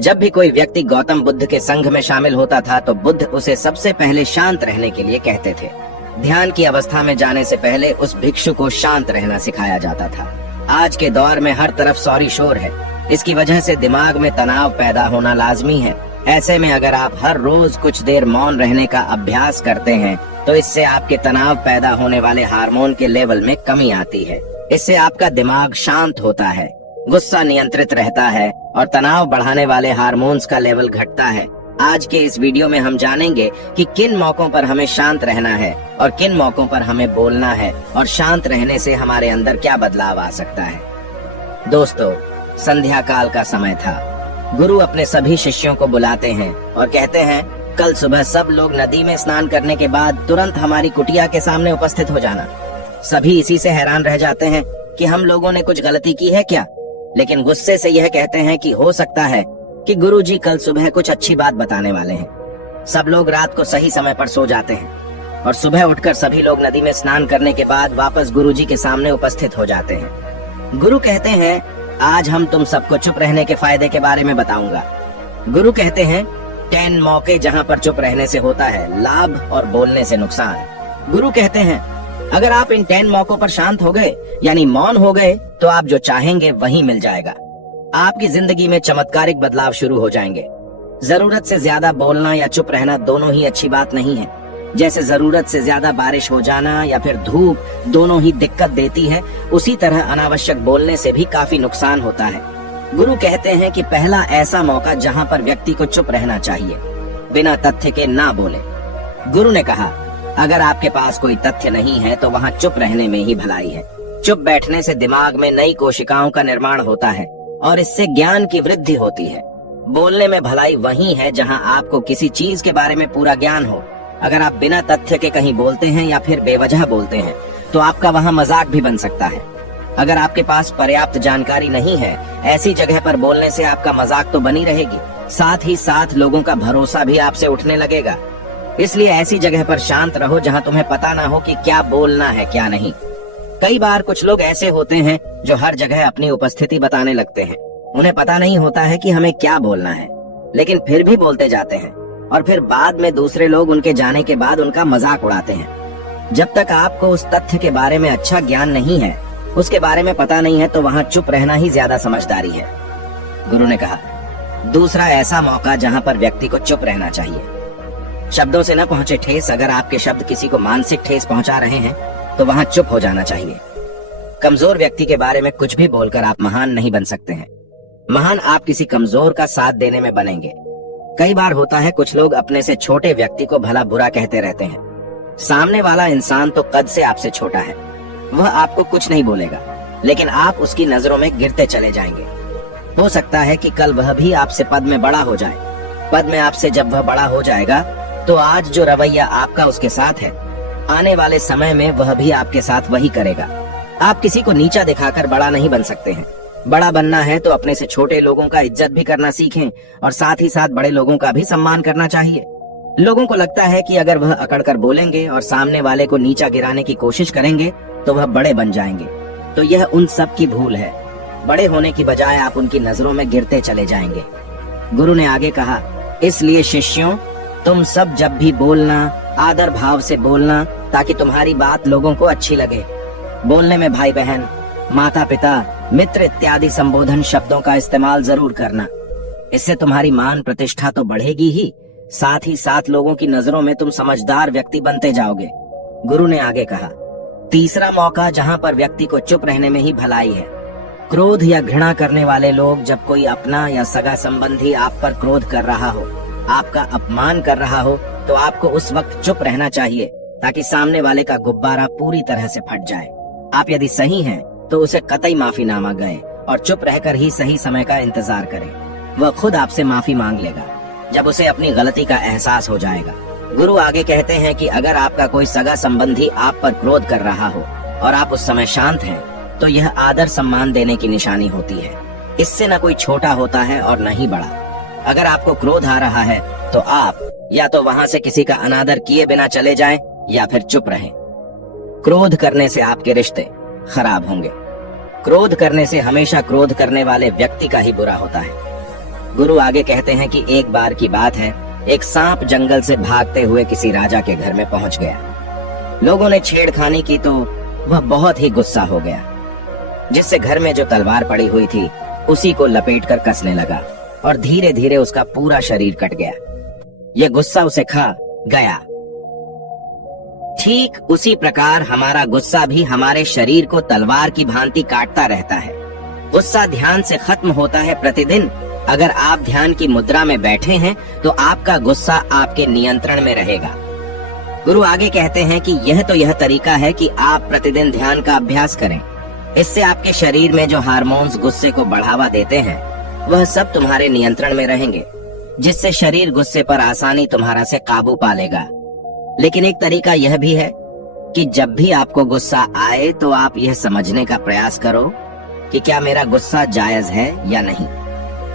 जब भी कोई व्यक्ति गौतम बुद्ध के संघ में शामिल होता था तो बुद्ध उसे सबसे पहले शांत रहने के लिए कहते थे। ध्यान की अवस्था में जाने से पहले उस भिक्षु को शांत रहना सिखाया जाता था। आज के दौर में हर तरफ सौरी शोर है। इसकी वजह से दिमाग में तनाव पैदा होना लाजमी है। ऐसे में अगर आप हर रोज कुछ देर मौन रहने का अभ्यास करते हैं तो इससे आपके तनाव पैदा होने वाले हार्मोन के लेवल में कमी आती है। इससे आपका दिमाग शांत होता है, गुस्सा नियंत्रित रहता है और तनाव बढ़ाने वाले हार्मोन्स का लेवल घटता है। आज के इस वीडियो में हम जानेंगे कि किन मौकों पर हमें शांत रहना है और किन मौकों पर हमें बोलना है और शांत रहने से हमारे अंदर क्या बदलाव आ सकता है। दोस्तों, संध्या काल का समय था। गुरु अपने सभी शिष्यों को बुलाते हैं और कहते हैं, कल सुबह सब लोग नदी में स्नान करने के बाद तुरंत हमारी कुटिया के सामने उपस्थित हो जाना। सभी इसी से हैरान रह जाते हैं कि हम लोगों ने कुछ गलती की है क्या, लेकिन गुस्से से यह कहते हैं कि हो सकता है कि गुरुजी कल सुबह कुछ अच्छी बात बताने वाले हैं। सब लोग रात को सही समय पर सो जाते हैं और सुबह उठकर सभी लोग नदी में स्नान करने के बाद वापस गुरुजी के सामने उपस्थित हो जाते हैं। गुरु कहते हैं, आज हम तुम सबको चुप रहने के फायदे के बारे में बताऊंगा। गुरु कहते हैं, 10 मौके जहां पर चुप रहने से होता है लाभ और बोलने से नुकसान। गुरु कहते हैं, अगर आप इन 10 मौकों पर शांत हो गए यानी मौन हो गए तो आप जो चाहेंगे वही मिल जाएगा। आपकी जिंदगी में चमत्कारिक बदलाव शुरू हो जाएंगे। जरूरत से ज्यादा बोलना या चुप रहना दोनों ही अच्छी बात नहीं है। जैसे जरूरत से ज्यादा बारिश हो जाना या फिर धूप दोनों ही दिक्कत देती है, उसी तरह अनावश्यक बोलने से भी काफी नुकसान होता है। गुरु कहते हैं कि पहला ऐसा मौका जहां पर व्यक्ति को चुप रहना चाहिए, बिना तथ्य के ना बोले। गुरु ने कहा, अगर आपके पास कोई तथ्य नहीं है तो वहाँ चुप रहने में ही भलाई है। चुप बैठने से दिमाग में नई कोशिकाओं का निर्माण होता है और इससे ज्ञान की वृद्धि होती है। बोलने में भलाई वही है जहां आपको किसी चीज के बारे में पूरा ज्ञान हो। अगर आप बिना तथ्य के कहीं बोलते हैं या फिर बेवजह बोलते हैं तो आपका वहां मजाक भी बन सकता है। अगर आपके पास पर्याप्त जानकारी नहीं है, ऐसी जगह पर बोलने से आपका मजाक तो बनी रहेगी, साथ ही साथ लोगों का भरोसा भी आपसे उठने लगेगा। इसलिए ऐसी जगह पर शांत रहो जहां तुम्हें पता ना हो कि क्या बोलना है क्या नहीं। कई बार कुछ लोग ऐसे होते हैं जो हर जगह अपनी उपस्थिति बताने लगते हैं। उन्हें पता नहीं होता है कि हमें क्या बोलना है, लेकिन फिर भी बोलते जाते हैं और फिर बाद में दूसरे लोग उनके जाने के बाद उनका मजाक उड़ाते हैं। जब तक आपको उस तथ्य के बारे में अच्छा ज्ञान नहीं है, उसके बारे में पता नहीं है, तो वहाँ चुप रहना ही ज्यादा समझदारी है। गुरु ने कहा, दूसरा ऐसा मौका जहाँ पर व्यक्ति को चुप रहना चाहिए। शब्दों से न पहुंचे ठेस, अगर आपके शब्द किसी को मानसिक ठेस पहुंचा रहे हैं तो वहां चुप हो जाना चाहिए। कमजोर व्यक्ति के बारे में कुछ भी बोलकर आप महान नहीं बन सकते हैं। महान आप किसी कमजोर का साथ देने में बनेंगे। कई बार होता है कुछ लोग अपने से छोटे व्यक्ति को भला बुरा कहते रहते हैं। सामने वाला इंसान तो कद से आपसे छोटा है, वह आपको कुछ नहीं बोलेगा, लेकिन आप उसकी नजरों में गिरते चले जाएंगे। हो सकता है कि कल वह भी आपसे पद में बड़ा हो जाए। पद में आपसे जब वह बड़ा हो जाएगा तो आज जो रवैया आपका उसके साथ है, आने वाले समय में वह भी आपके साथ वही करेगा। आप किसी को नीचा दिखाकर बड़ा नहीं बन सकते हैं। बड़ा बनना है तो अपने से छोटे लोगों का इज्जत भी करना सीखें और साथ ही साथ बड़े लोगों का भी सम्मान करना चाहिए। लोगों को लगता है कि अगर वह अकड़ कर बोलेंगे और सामने वाले को नीचा गिराने की कोशिश करेंगे तो वह बड़े बन जाएंगे, तो यह उन सब की भूल है। बड़े होने की बजाय आप उनकी नजरों में गिरते चले जाएंगे। गुरु ने आगे कहा, इसलिए शिष्यों, तुम सब जब भी बोलना आदर भाव से बोलना ताकि तुम्हारी बात लोगों को अच्छी लगे। बोलने में भाई बहन, माता पिता, मित्र इत्यादि संबोधन शब्दों का इस्तेमाल जरूर करना। इससे तुम्हारी मान प्रतिष्ठा तो बढ़ेगी ही साथ लोगों की नजरों में तुम समझदार व्यक्ति बनते जाओगे। गुरु ने आगे कहा, तीसरा मौका जहां पर व्यक्ति को चुप रहने में ही भलाई है। क्रोध या घृणा करने वाले लोग, जब कोई अपना या सगा संबंधी आप पर क्रोध कर रहा हो, आपका अपमान कर रहा हो, तो आपको उस वक्त चुप रहना चाहिए ताकि सामने वाले का गुब्बारा पूरी तरह से फट जाए। आप यदि सही हैं तो उसे कतई माफीनामा गए और चुप रहकर ही सही समय का इंतजार करें। वह खुद आपसे माफी मांग लेगा जब उसे अपनी गलती का एहसास हो जाएगा। गुरु आगे कहते हैं कि अगर आपका कोई सगा संबंधी आप पर क्रोध कर रहा हो और आप उस समय शांत हैं, तो यह आदर सम्मान देने की निशानी होती है। इससे न कोई छोटा होता है और न ही बड़ा। अगर आपको क्रोध आ रहा है तो आप या तो वहां से किसी का अनादर किए बिना चले जाएं या फिर चुप रहें। क्रोध करने से आपके रिश्ते खराब होंगे। क्रोध करने से हमेशा क्रोध करने वाले व्यक्ति का ही बुरा होता है। गुरु आगे कहते हैं कि एक बार की बात है, एक सांप जंगल से भागते हुए किसी राजा के घर में पहुंच गया। लोगों ने छेड़खानी की तो वह बहुत ही गुस्सा हो गया, जिससे घर में जो तलवार पड़ी हुई थी उसी को लपेटकर कसने लगा और धीरे धीरे उसका पूरा शरीर कट गया। यह गुस्सा उसे खा गया। ठीक उसी प्रकार हमारा गुस्सा भी हमारे शरीर को तलवार की भांति काटता रहता है। गुस्सा ध्यान से खत्म होता है प्रतिदिन। अगर आप ध्यान की मुद्रा में बैठे हैं तो आपका गुस्सा आपके नियंत्रण में रहेगा। गुरु आगे कहते हैं कि यह तरीका है कि आप प्रतिदिन ध्यान का अभ्यास करें। इससे आपके शरीर में जो हार्मोन्स गुस्से को बढ़ावा देते हैं वह सब तुम्हारे नियंत्रण में रहेंगे, जिससे शरीर गुस्से पर आसानी तुम्हारा से काबू पा लेगा। लेकिन एक तरीका यह भी है कि जब भी आपको गुस्सा आए तो आप यह समझने का प्रयास करो कि क्या मेरा गुस्सा जायज है या नहीं।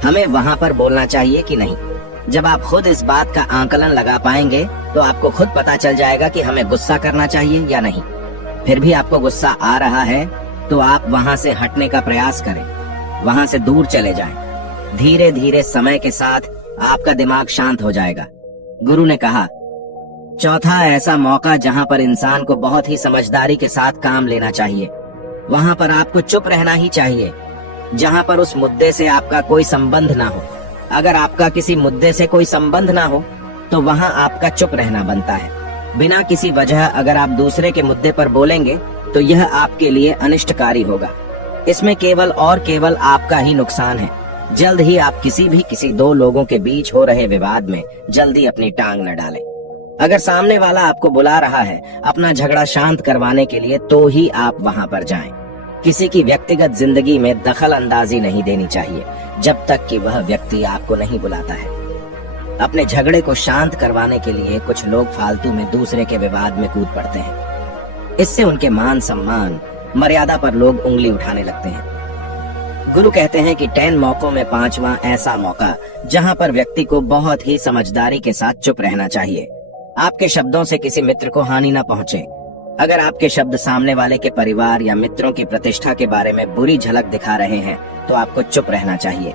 हमें वहां पर बोलना चाहिए कि नहीं। जब आप खुद इस बात का आकलन लगा पाएंगे तो आपको खुद पता चल जाएगा कि हमें गुस्सा करना चाहिए या नहीं। फिर भी आपको गुस्सा आ रहा है तो आप वहां से हटने का प्रयास करें, वहां से दूर चले जाएं। धीरे धीरे समय के साथ आपका दिमाग शांत हो जाएगा। गुरु ने कहा, चौथा ऐसा मौका जहां पर इंसान को बहुत ही समझदारी के साथ काम लेना चाहिए, वहां पर आपको चुप रहना ही चाहिए, जहां पर उस मुद्दे से आपका कोई संबंध ना हो। अगर आपका किसी मुद्दे से कोई संबंध ना हो तो वहां आपका चुप रहना बनता है। बिना किसी वजह अगर आप दूसरे के मुद्दे पर बोलेंगे तो यह आपके लिए अनिष्टकारी होगा। इसमें केवल और केवल आपका ही नुकसान है। जल्द ही आप किसी दो लोगों के बीच हो रहे विवाद में जल्दी अपनी टांग न डालें। अगर सामने वाला आपको बुला रहा है अपना झगड़ा शांत करवाने के लिए तो ही आप वहां पर जाएं। किसी की व्यक्तिगत जिंदगी में दखल अंदाजी नहीं देनी चाहिए जब तक कि वह व्यक्ति आपको नहीं बुलाता है। अपने झगड़े को शांत करवाने के लिए कुछ लोग फालतू में दूसरे के विवाद में कूद पड़ते हैं। इससे उनके मान सम्मान मर्यादा पर लोग उंगली उठाने लगते हैं। गुरु कहते हैं कि 10 मौकों में 5वां ऐसा मौका जहां पर व्यक्ति को बहुत ही समझदारी के साथ चुप रहना चाहिए। आपके शब्दों से किसी मित्र को हानि न पहुंचे। अगर आपके शब्द सामने वाले के परिवार या मित्रों की प्रतिष्ठा के बारे में बुरी झलक दिखा रहे हैं तो आपको चुप रहना चाहिए।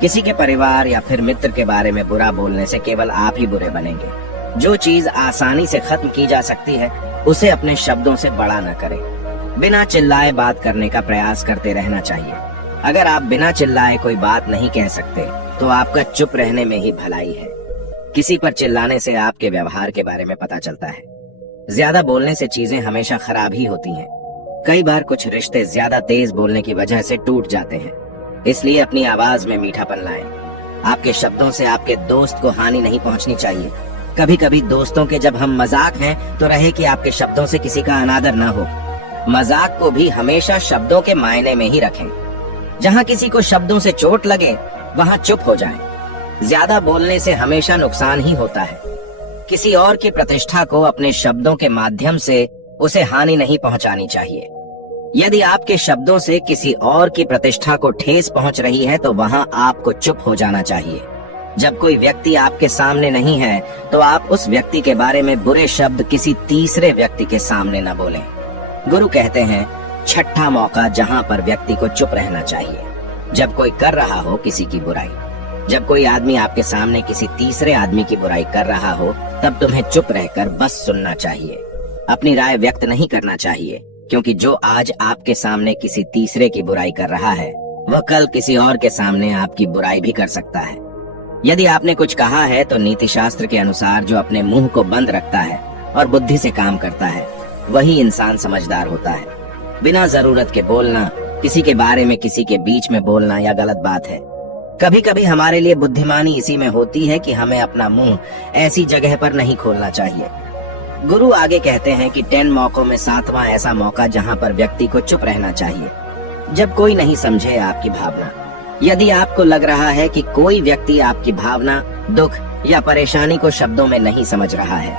किसी के परिवार या फिर मित्र के बारे में बुरा बोलने से केवल आप ही बुरे बनेंगे। जो चीज आसानी से खत्म की जा सकती है उसे अपने शब्दों से बड़ा न करें। बिना चिल्लाए बात करने का प्रयास करते रहना चाहिए। अगर आप बिना चिल्लाए कोई बात नहीं कह सकते तो आपका चुप रहने में ही भलाई है। किसी पर चिल्लाने से आपके व्यवहार के बारे में पता चलता है। ज्यादा बोलने से चीजें हमेशा खराब ही होती हैं। कई बार कुछ रिश्ते ज्यादा तेज बोलने की वजह से टूट जाते हैं। इसलिए अपनी आवाज में मीठापन लाएं। आपके शब्दों से आपके दोस्त को हानि नहीं पहुंचनी चाहिए। कभी कभी दोस्तों के जब हम मजाक हैं तो रहे कि आपके शब्दों से किसी का अनादर ना हो। मजाक को भी हमेशा शब्दों के मायने में ही रखें। जहां किसी को शब्दों से चोट लगे वहां चुप हो जाएं। ज्यादा बोलने से हमेशा नुकसान ही होता है। किसी और की प्रतिष्ठा को अपने शब्दों के माध्यम से उसे हानि नहीं पहुंचानी चाहिए। यदि आपके शब्दों से किसी और की प्रतिष्ठा को ठेस पहुंच रही है तो वहां आपको चुप हो जाना चाहिए। जब कोई व्यक्ति आपके सामने नहीं है तो आप उस व्यक्ति के बारे में बुरे शब्द किसी तीसरे व्यक्ति के सामने न बोलें। गुरु कहते हैं, छठा मौका जहां पर व्यक्ति को चुप रहना चाहिए, जब कोई कर रहा हो किसी की बुराई। जब कोई आदमी आपके सामने किसी तीसरे आदमी की बुराई कर रहा हो तब तुम्हें चुप रहकर बस सुनना चाहिए। अपनी राय व्यक्त नहीं करना चाहिए, क्योंकि जो आज आपके सामने किसी तीसरे की बुराई कर रहा है वह कल किसी और के सामने आपकी बुराई भी कर सकता है। यदि आपने कुछ कहा है तो नीति शास्त्र के अनुसार जो अपने मुंह को बंद रखता है और बुद्धि से काम करता है वही इंसान समझदार होता है। बिना जरूरत के बोलना, किसी के बारे में किसी के बीच में बोलना यह गलत बात है। कभी कभी हमारे लिए बुद्धिमानी इसी में होती है कि हमें अपना मुंह ऐसी जगह पर नहीं खोलना चाहिए। गुरु आगे कहते हैं कि 10 मौकों में 7वां ऐसा मौका जहां पर व्यक्ति को चुप रहना चाहिए, जब कोई नहीं समझे आपकी भावना। यदि आपको लग रहा है कि कोई व्यक्ति आपकी भावना, दुख या परेशानी को शब्दों में नहीं समझ रहा है,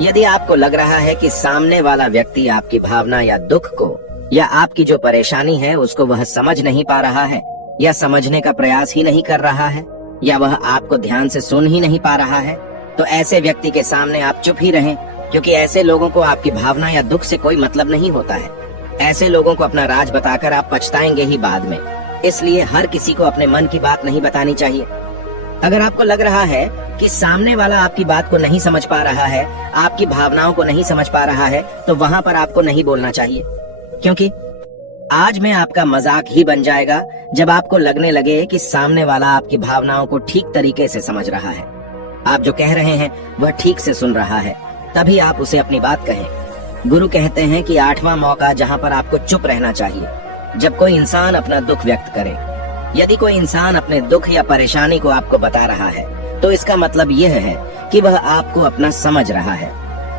यदि आपको लग रहा है कि सामने वाला व्यक्ति आपकी भावना या दुख को या आपकी जो परेशानी है उसको वह समझ नहीं पा रहा है या समझने का प्रयास ही नहीं कर रहा है या वह आपको ध्यान से सुन ही नहीं पा रहा है, तो ऐसे व्यक्ति के सामने आप चुप ही रहें, क्योंकि ऐसे लोगों को आपकी भावना या दुख से कोई मतलब नहीं होता है। ऐसे लोगों को अपना राज बताकर आप पछताएंगे ही बाद में। इसलिए हर किसी को अपने मन की बात नहीं बतानी चाहिए। अगर आपको लग रहा है कि सामने वाला आपकी बात को नहीं समझ पा रहा है, आपकी भावनाओं को नहीं समझ पा रहा है, तो वहां पर आपको नहीं बोलना चाहिए, क्योंकि आज में आपका मजाक ही बन जाएगा जब आपको लगने लगे कि सामने वाला आपकी भावनाओं को ठीक तरीके से समझ रहा है, आप जो कह रहे हैं वह ठीक से सुन रहा है, तभी आप उसे अपनी बात कहें। गुरु कहते हैं कि 8वां मौका जहां पर आपको चुप रहना चाहिए, जब कोई इंसान अपना दुख व्यक्त करे। यदि कोई इंसान अपने दुख या परेशानी को आपको बता रहा है, तो इसका मतलब यह है कि वह आपको अपना समझ रहा है।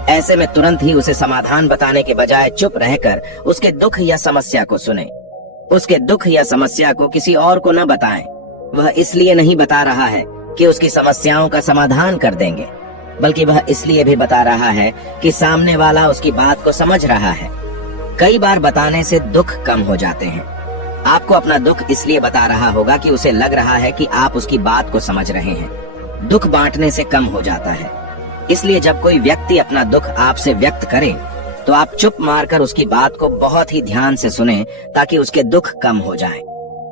ऐसे में तुरंत ही उसे समाधान बताने के बजाय चुप रहकर उसके दुख या समस्या को सुने। उसके दुख या समस्या को किसी और को न बताएं। वह इसलिए नहीं बता रहा है कि उसकी समस्याओं का समाधान कर देंगे, बल्कि वह इसलिए भी बता रहा है कि सामने वाला उसकी बात को समझ रहा है। कई बार बताने से दुख कम हो जाते हैं। आपको अपना दुख इसलिए बता रहा होगा कि उसे लग रहा है कि आप उसकी बात को समझ रहे हैं। दुख बांटने से कम हो जाता है। इसलिए जब कोई व्यक्ति अपना दुख आपसे व्यक्त करे, तो आप चुप मारकर उसकी बात को बहुत ही ध्यान से सुने, ताकि उसके दुख कम हो जाए,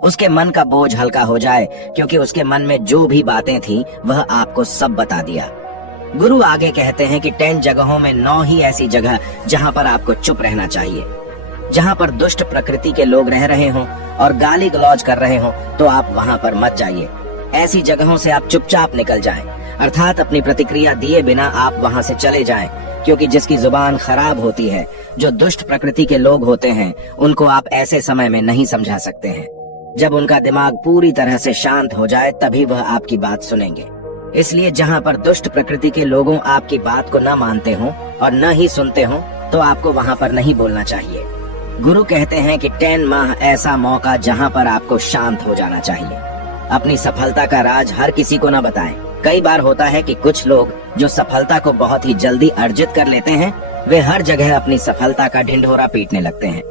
उसके मन का बोझ हल्का हो जाए, क्योंकि उसके मन में जो भी बातें थी वह आपको सब बता दिया। गुरु आगे कहते हैं कि 10 जगहों में 9 ही ऐसी जगह जहां पर आपको चुप रहना चाहिए। जहां पर दुष्ट प्रकृति के लोग रह रहे हों और गाली गलौज कर रहे हों, तो आप वहां पर मत जाइए। ऐसी जगहों से आप चुपचाप निकल जाएं, अर्थात अपनी प्रतिक्रिया दिए बिना आप वहां से चले जाएं, क्योंकि जिसकी जुबान खराब होती है, जो दुष्ट प्रकृति के लोग होते हैं, उनको आप ऐसे समय में नहीं समझा सकते हैं। जब उनका दिमाग पूरी तरह से शांत हो जाए, तभी वह आपकी बात सुनेंगे। इसलिए जहां पर दुष्ट प्रकृति के लोगों आपकी बात को न मानते हों और न ही सुनते हों, तो आपको वहां पर नहीं बोलना चाहिए। गुरु कहते हैं कि 10 माह ऐसा मौका जहां पर आपको शांत हो जाना चाहिए। अपनी सफलता का राज हर किसी को न बताएं। कई बार होता है कि कुछ लोग जो सफलता को बहुत ही जल्दी अर्जित कर लेते हैं, वे हर जगह अपनी सफलता का ढिंढोरा पीटने लगते हैं।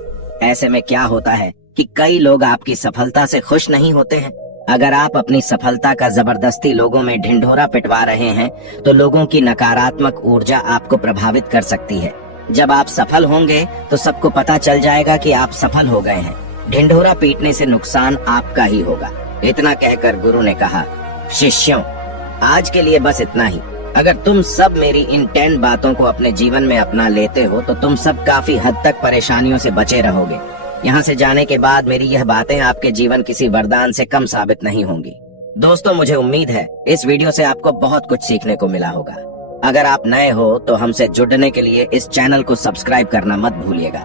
ऐसे में क्या होता है कि कई लोग आपकी सफलता से खुश नहीं होते हैं। अगर आप अपनी सफलता का जबरदस्ती लोगों में ढिंढोरा पिटवा रहे हैं, तो लोगों की नकारात्मक ऊर्जा आपको प्रभावित कर सकती है। जब आप सफल होंगे तो सबको पता चल जाएगा कि आप सफल हो गए हैं। ढिंढोरा पीटने से नुकसान आपका ही होगा। इतना कहकर गुरु ने कहा, शिष्यों, आज के लिए बस इतना ही। अगर तुम सब मेरी इन 10 बातों को अपने जीवन में अपना लेते हो, तो तुम सब काफी हद तक परेशानियों से बचे रहोगे। यहाँ से जाने के बाद मेरी यह बातें आपके जीवन किसी वरदान से कम साबित नहीं होंगी। दोस्तों, मुझे उम्मीद है इस वीडियो से आपको बहुत कुछ सीखने को मिला होगा। अगर आप नए हो तो हमसे जुड़ने के लिए इस चैनल को सब्सक्राइब करना मत भूलिएगा।